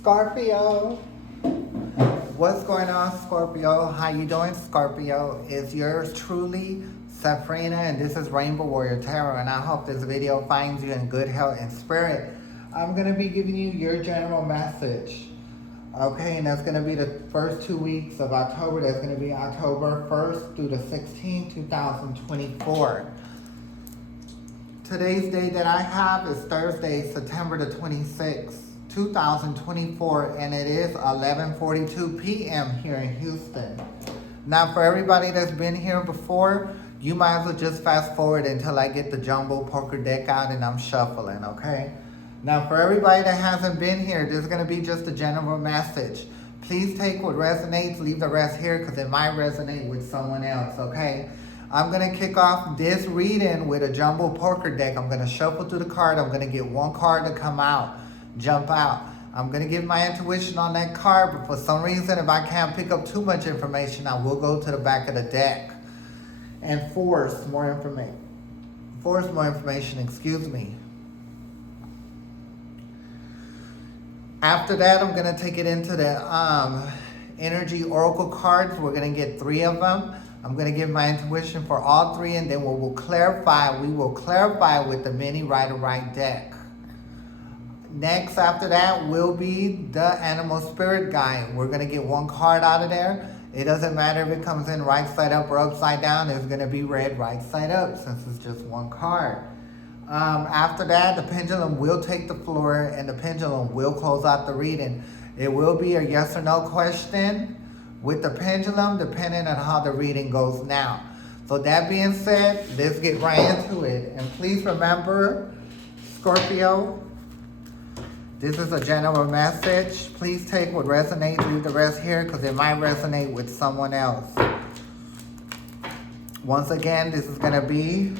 Scorpio. What's going on, Scorpio? How you doing, Scorpio? It's yours truly, Safrina, and this is Rainbow Warrior Tarot, and I hope this video finds you in good health and spirit. I'm going to be giving you your general message. Okay, and that's going to be the first 2 weeks of October. That's going to be October 1st through the 16th, 2024. Today's day that I have is Thursday, September the 26th, 2024, and it is 11:42 p.m. here in Houston. Now, for everybody that's been here before, you might as well just fast forward until I get the jumbo poker deck out and I'm shuffling, okay? Now, for everybody that hasn't been here, this is going to be just a general message. Please take what resonates, leave the rest here because it might resonate with someone else, okay? I'm going to kick off this reading with a jumbo poker deck. I'm going to shuffle through the card. I'm going to get one card to come out, jump out. I'm going to give my intuition on that card, but for some reason, if I can't pick up too much information, I will go to the back of the deck and force more information, excuse me. After that, I'm going to take it into the energy oracle cards. We're going to get 3 of them. I'm going to give my intuition for all 3, and then we will clarify with the mini right deck. Next, after that, will be the animal spirit guide. We're going to get 1 card out of there. It doesn't matter if it comes in right side up or upside down. It's going to be read right side up since it's just 1 card. After that, the pendulum will take the floor and the pendulum will close out the reading. It will be a yes or no question with the pendulum depending on how the reading goes now. So that being said, let's get right into it. And please remember, Scorpio, this is a general message. Please take what resonates, leave the rest here because it might resonate with someone else. Once again, this is going to be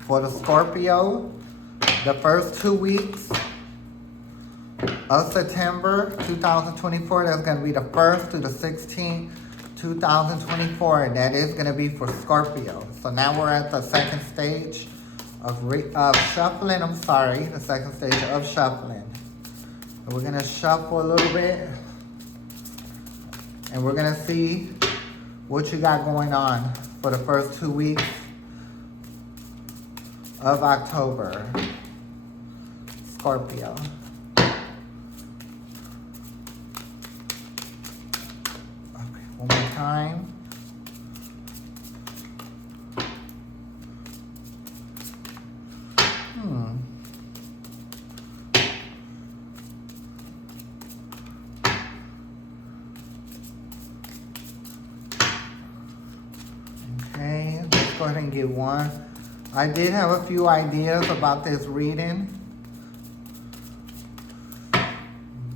for the Scorpio, the first 2 weeks of September 2024. That's going to be the 1st to the 16th, 2024. And that is going to be for Scorpio. So now we're at the second stage of shuffling. The second stage of shuffling. And we're going to shuffle a little bit. And we're going to see what you got going on for the first 2 weeks of October, Scorpio. Okay, one more time. Okay, let's go ahead and get one. I did have a few ideas about this reading,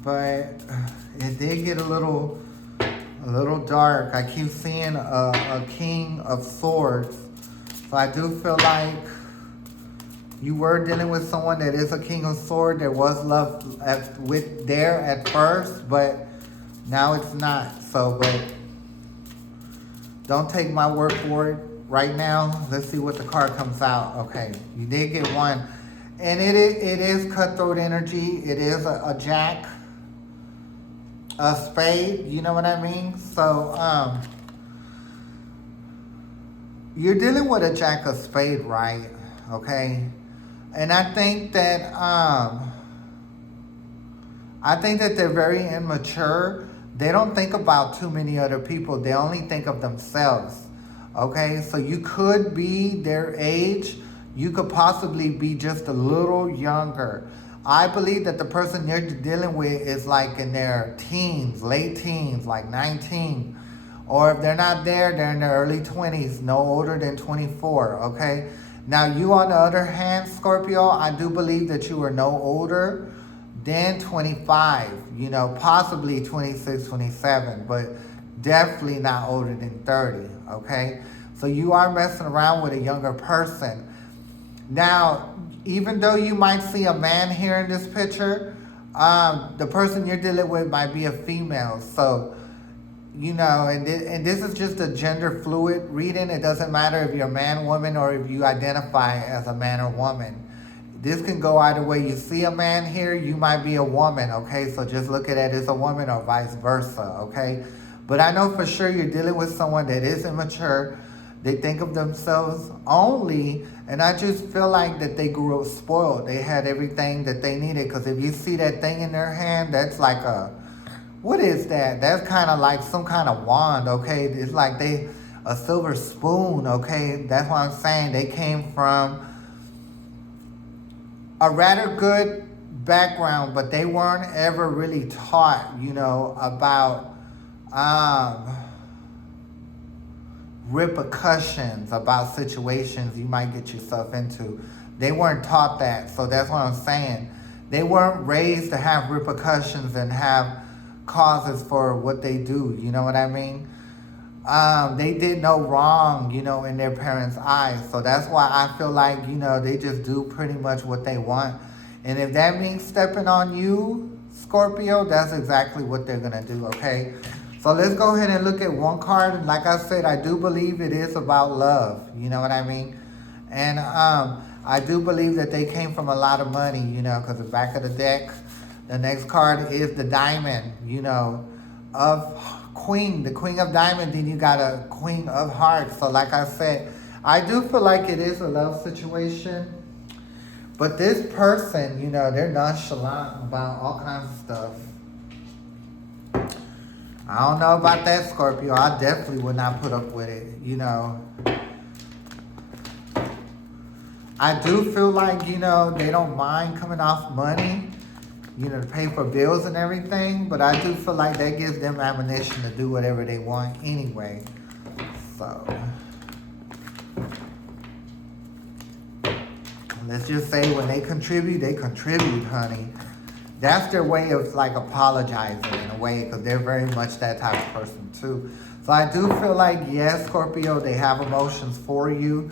but it did get a little dark. I keep seeing a King of Swords, so I do feel like you were dealing with someone that is a King of Swords. There was love at first, but now it's not. So, but don't take my word for it. Right now, let's see what the card comes out. Okay, you did get one. And it is cutthroat energy. It is a jack, a spade, you know what I mean? So, you're dealing with a jack of spade, right? Okay? And I think that they're very immature. They don't think about too many other people. They only think of themselves. Okay, so you could be their age. You could possibly be just a little younger. I believe that the person you're dealing with is like in their teens, late teens, like 19. Or if they're not there, they're in their early 20s, no older than 24, okay? Now you on the other hand, Scorpio, I do believe that you are no older than 25. You know, possibly 26, 27, but definitely not older than 30, okay? So you are messing around with a younger person. Now, even though you might see a man here in this picture, the person you're dealing with might be a female. So, you know, and this is just a gender fluid reading. It doesn't matter if you're a man, woman, or if you identify as a man or woman. This can go either way. You see a man here, you might be a woman, okay? So just look at it as a woman or vice versa, okay? But I know for sure you're dealing with someone that is immature. They think of themselves only, and I just feel like that they grew up spoiled. They had everything that they needed, because if you see that thing in their hand, that's like what is that? That's kind of like some kind of wand, okay? It's like a silver spoon, okay? That's what I'm saying. They came from a rather good background, but they weren't ever really taught, about repercussions, about situations you might get yourself into. They weren't taught that, so that's what I'm saying. They weren't raised to have repercussions and have causes for what they do, you know what I mean? They did no wrong, in their parents' eyes. So that's why I feel like, they just do pretty much what they want. And if that means stepping on you, Scorpio, that's exactly what they're going to do, okay? So let's go ahead and look at one card. And like I said, I do believe it is about love, you know what I mean? And I do believe that they came from a lot of money, because the back of the deck, the next card is the diamond, of Queen, the Queen of Diamonds. Then you got a Queen of Hearts. So like I said, I do feel like it is a love situation. But this person, they're nonchalant about all kinds of stuff. I don't know about that, Scorpio. I definitely would not put up with it, I do feel like, they don't mind coming off money, to pay for bills and everything, but I do feel like that gives them ammunition to do whatever they want anyway. So let's just say when they contribute, honey. That's their way of like apologizing in a way, because they're very much that type of person too. So I do feel like, yes, Scorpio, they have emotions for you,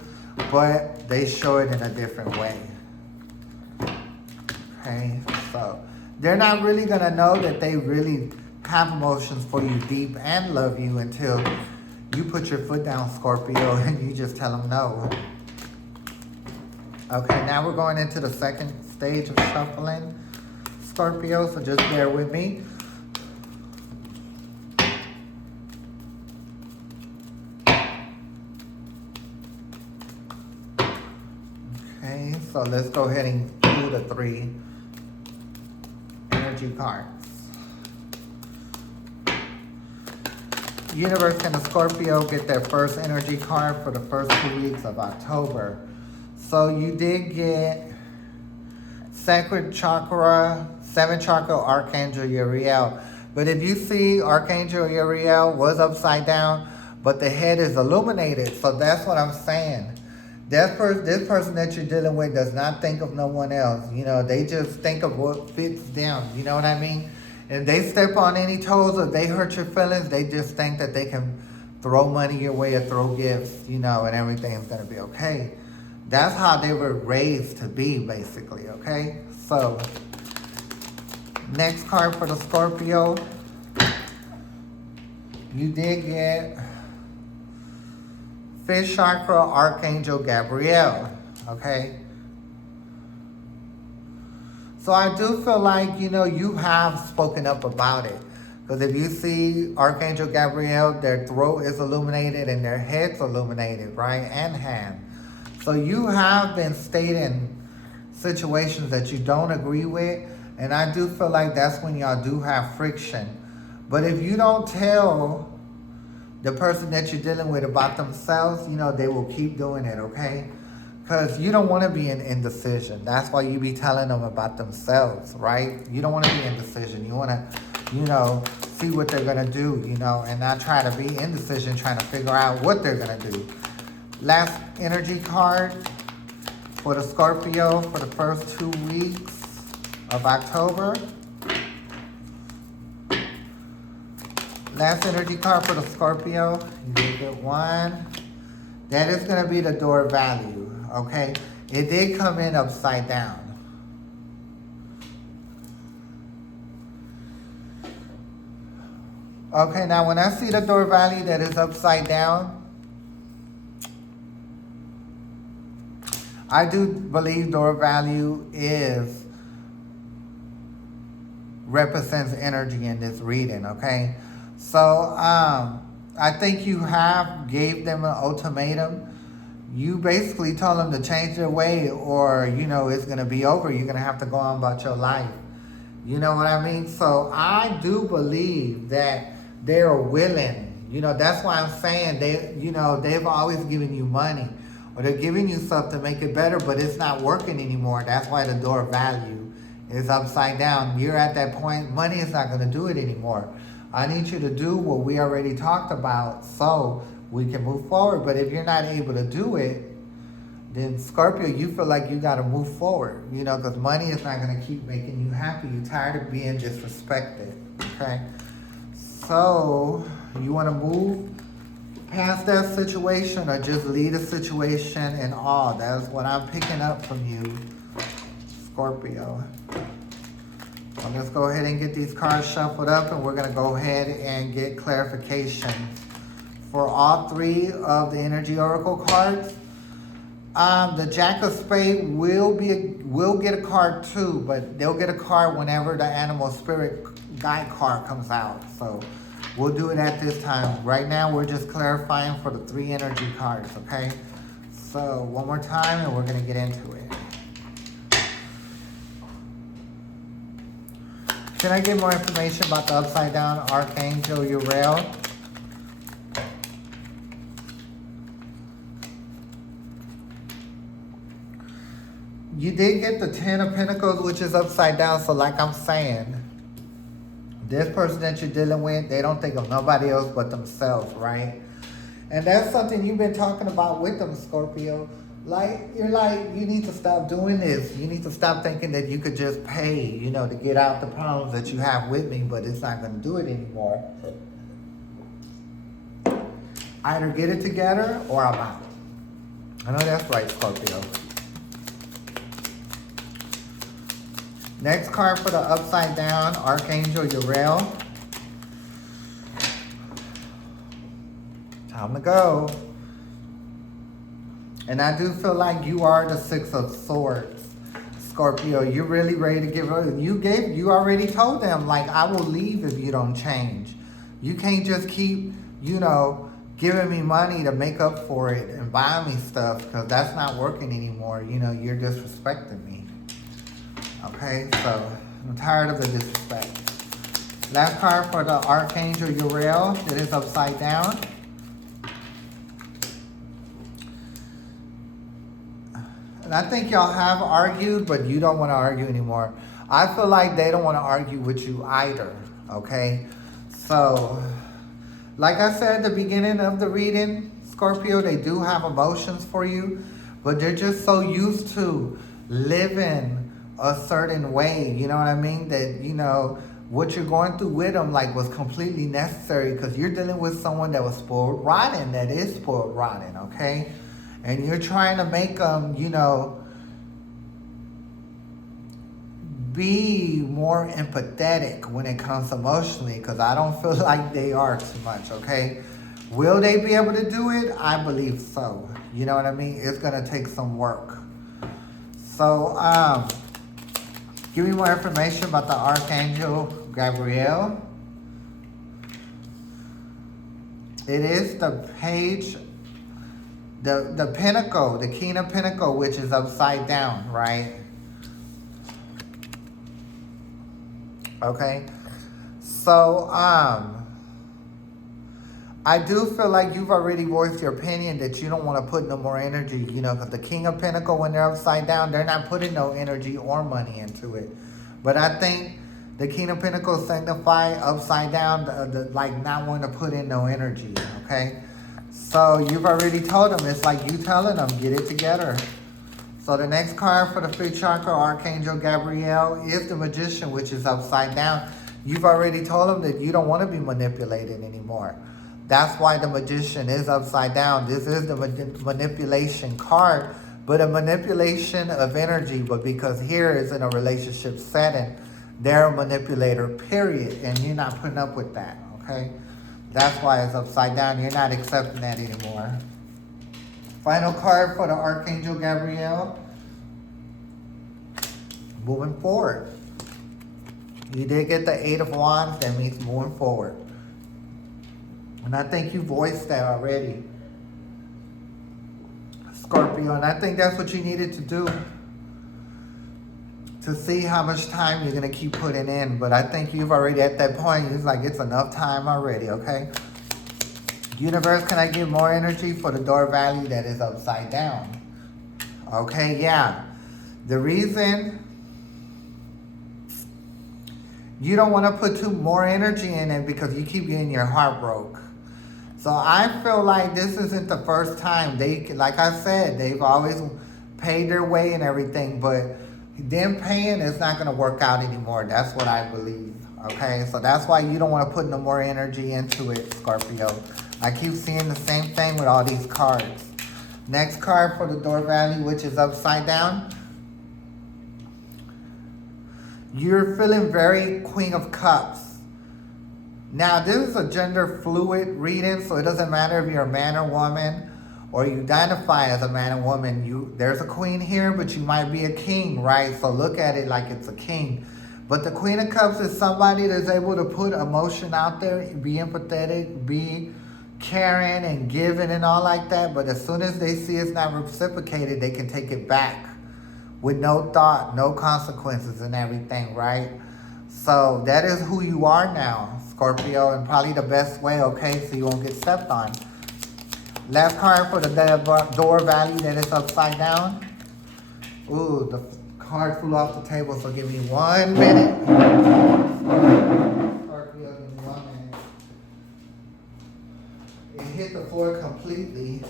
but they show it in a different way. Okay, so they're not really going to know that they really have emotions for you deep and love you until you put your foot down, Scorpio, and you just tell them no. Okay, now we're going into the second stage of shuffling, Scorpio, so just bear with me. Okay, so let's go ahead and do the 3 energy cards. Universe, can a Scorpio get their first energy card for the first 2 weeks of October? So you did get Sacred Chakra, 7th Chakra, Archangel Uriel. But if you see, Archangel Uriel was upside down, but the head is illuminated. So that's what I'm saying. This person that you're dealing with does not think of no one else. They just think of what fits them. You know what I mean? If they step on any toes or they hurt your feelings, they just think that they can throw money your way or throw gifts, and everything's going to be okay. That's how they were raised to be, basically, okay? So, next card for the Scorpio. You did get Fifth Chakra, Archangel Gabriel, okay? So I do feel like, you have spoken up about it. Because if you see Archangel Gabriel, their throat is illuminated and their head's illuminated, right? And hand. So you have been stating situations that you don't agree with. And I do feel like that's when y'all do have friction. But if you don't tell the person that you're dealing with about themselves, they will keep doing it, okay? Because you don't want to be in indecision. That's why you be telling them about themselves, right? You don't want to be indecision. You want to, see what they're going to do, and not try to be indecision, trying to figure out what they're going to do. Last energy card for the Scorpio for the first 2 weeks of October. Last energy card for the Scorpio. You did get 1. That is going to be the door value, okay? It did come in upside down. Okay, now when I see the door value that is upside down, I do believe door value represents energy in this reading, okay? So I think you have gave them an ultimatum. You basically told them to change their way, or it's going to be over. You're going to have to go on about your life. You know what I mean? So I do believe that they're willing. That's why I'm saying they've always given you money, or they're giving you stuff to make it better, but it's not working anymore. That's why the door value is upside down. You're at that point, money is not going to do it anymore. I need you to do what we already talked about so we can move forward. But if you're not able to do it, then Scorpio, you feel like you got to move forward, because money is not going to keep making you happy. You're tired of being disrespected, okay? So you want to move past that situation, or just leave the situation in awe. That's what I'm picking up from you, Scorpio. Well, let's go ahead and get these cards shuffled up, and we're going to go ahead and get clarification for all three of the Energy Oracle cards. The Jack of Spades will get a card too, but they'll get a card whenever the Animal Spirit Guide card comes out. So we'll do it at this time. Right now, we're just clarifying for the three energy cards, okay? So one more time, and we're going to get into it. Can I get more information about the Upside Down Archangel Uriel? You did get the Ten of Pentacles, which is upside down. So like I'm saying, this person that you're dealing with, they don't think of nobody else but themselves, right? And that's something you've been talking about with them, Scorpio. You're like, you need to stop doing this. You need to stop thinking that you could just pay, to get out the problems that you have with me, but it's not going to do it anymore. Either get it together or I'm out. I know that's right, Scorpio. Next card for the Upside Down Archangel Uriel. Time to go. And I do feel like you are the Six of Swords, Scorpio. You're really ready to give up. You already told them, I will leave if you don't change. You can't just keep, giving me money to make up for it and buy me stuff, because that's not working anymore. You're disrespecting me. Okay, so I'm tired of the disrespect. Last card for the Archangel Uriel that is upside down. And I think y'all have argued, but you don't want to argue anymore. I feel like they don't want to argue with you either, okay? So, like I said at the beginning of the reading, Scorpio, they do have emotions for you, but they're just so used to living a certain way, you know what I mean? That, what you're going through with them, was completely necessary, because you're dealing with someone that was spoiled rotten, that is spoiled rotten, okay? And you're trying to make them, be more empathetic when it comes emotionally, because I don't feel like they are too much, okay? Will they be able to do it? I believe so. You know what I mean? It's going to take some work. So, give me more information about the Archangel Gabriel. It is the page, the Pentacle, the King of Pentacle, which is upside down, right? Okay. So, I do feel like you've already voiced your opinion that you don't want to put no more energy, because the King of Pentacle, when they're upside down, they're not putting no energy or money into it. But I think the King of Pentacles signify upside down, not wanting to put in no energy, okay? So you've already told them, it's like you telling them, get it together. So the next card for the fifth chakra, Archangel Gabriel, is the Magician, which is upside down. You've already told them that you don't want to be manipulated anymore. That's why the Magician is upside down. This is the manipulation card, but a manipulation of energy. But because here is in a relationship setting, they're a manipulator, period. And you're not putting up with that, okay? That's why it's upside down. You're not accepting that anymore. Final card for the Archangel Gabriel moving forward. You did get the 8 of Wands, that means moving forward. And I think you voiced that already, Scorpio, and I think that's what you needed to do to see how much time you're going to keep putting in. But I think you've already at that point, it's like it's enough time already, okay? Universe, can I give more energy for the door value that is upside down? Okay, yeah. The reason you don't want to put too more energy in it because you keep getting your heart broke. So I feel like this isn't the first time. They, like I said, they've always paid their way and everything, but them paying is not going to work out anymore. That's what I believe. Okay, so that's why you don't want to put no more energy into it, Scorpio. I keep seeing the same thing with all these cards. Next card for the door value, which is upside down. You're feeling very Queen of Cups. Now, this is a gender fluid reading, so it doesn't matter if you're a man or woman, or you identify as a man or woman. There's a queen here, but you might be a king, right? So look at it like it's a king. But the Queen of Cups is somebody that's able to put emotion out there, be empathetic, be caring and giving and all like that. But as soon as they see it's not reciprocated, they can take it back with no thought, no consequences and everything, right? So that is who you are now, Scorpio, and probably the best way, okay, so you won't get stepped on. Last card for the door value that is upside down. Ooh, the card flew off the table, so give me 1 minute. Scorpio, give me 1 minute. It hit the floor completely.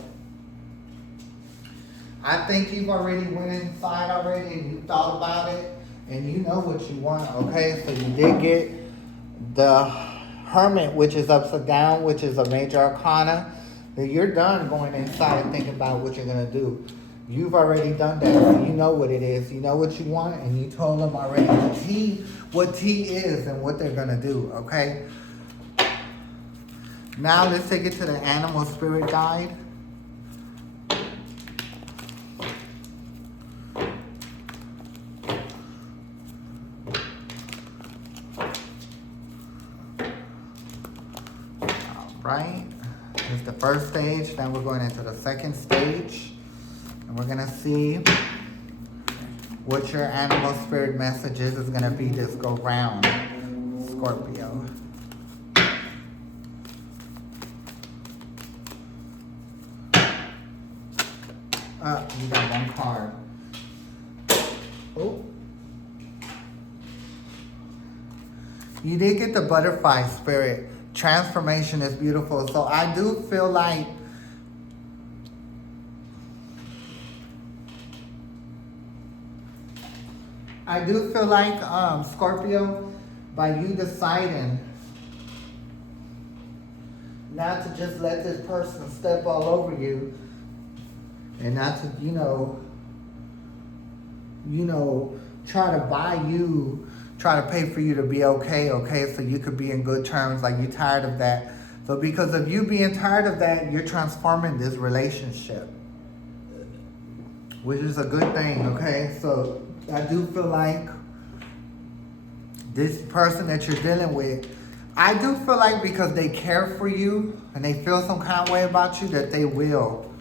I think you've already went inside already and you thought about it and you know what you want, okay? So you did get the Hermit, which is upside down, which is a major arcana. Then you're done going inside and thinking about what you're going to do. You've already done that, so you know what it is. You know what you want, and you told them already what T is and what they're going to do, okay? Now let's take it to the animal spirit guide. Right? This is the first stage. Then we're going into the second stage. And we're going to see what your animal spirit message is going to be this go round, Scorpio. You got one card. Oh. You did get the butterfly spirit. Transformation is beautiful. So I do feel like Scorpio, by you deciding not to just let this person step all over you and not to, try to buy you, try to pay for you to be okay, so you could be in good terms, like you're tired of that. So because of you being tired of that, you're transforming this relationship, which is a good thing, okay? So I do feel like this person that you're dealing with, I do feel like because they care for you and they feel some kind of way about you, that they will,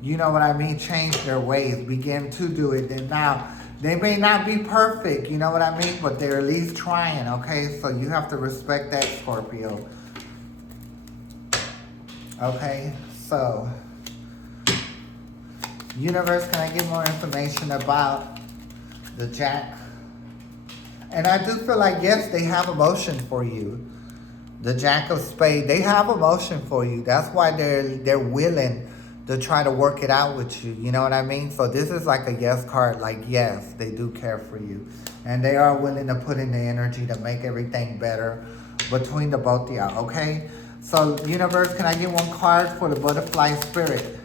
you know what I mean, change their ways, begin to do it. And now, they may not be perfect, you know what I mean? But they're at least trying, okay? So you have to respect that, Scorpio. Okay, so universe, can I get more information about the Jack? And I do feel like, yes, they have emotion for you. The Jack of Spades, they have emotion for you. That's why they're willing to try to work it out with you. You know what I mean? So this is like a yes card. Like, yes, they do care for you. And they are willing to put in the energy to make everything better between the both of y'all, okay? So, universe, can I get one card for the butterfly spirit?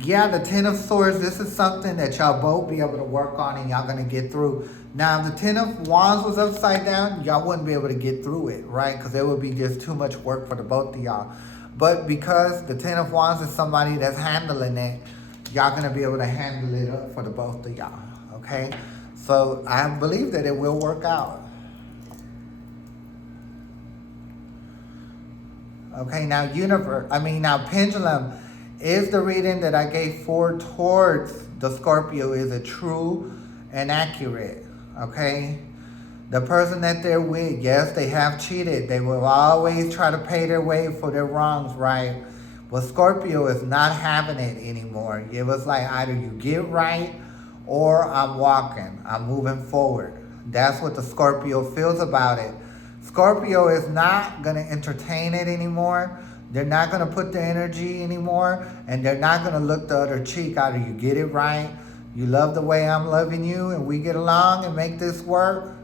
Yeah, the Ten of Swords, this is something that y'all both be able to work on and y'all going to get through. Now, if the Ten of Wands was upside down, y'all wouldn't be able to get through it, right? Because it would be just too much work for the both of y'all. But because the Ten of Wands is somebody that's handling it, y'all going to be able to handle it up for the both of y'all. Okay? So I believe that it will work out. Okay, now pendulum is the reading that I gave for towards the Scorpio. Is it true and accurate? Okay? The person that they're with, yes, they have cheated. They will always try to pay their way for their wrongs, right? But Scorpio is not having it anymore. It was like either you get right or I'm walking. I'm moving forward. That's what the Scorpio feels about it. Scorpio is not going to entertain it anymore. They're not going to put the energy anymore. And they're not going to look the other cheek. Either you get it right, you love the way I'm loving you, and we get along and make this work.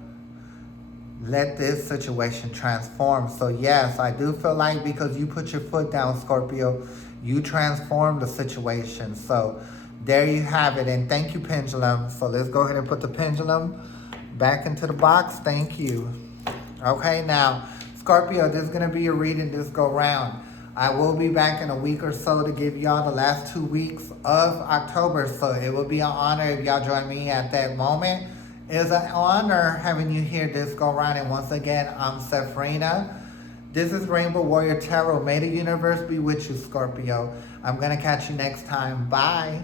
Let this situation transform. So yes, I do feel like because you put your foot down, Scorpio, you transform the situation. So there you have it. And thank you, Pendulum. So let's go ahead and put the pendulum back into the box. Thank you. Okay, now, Scorpio, this is going to be your reading this go round. I will be back in a week or so to give y'all the last 2 weeks of October. So it will be an honor if y'all join me at that moment. It's an honor having you here this go round. And once again, I'm Sephrina. This is Rainbow Warrior Tarot. May the universe be with you, Scorpio. I'm going to catch you next time. Bye.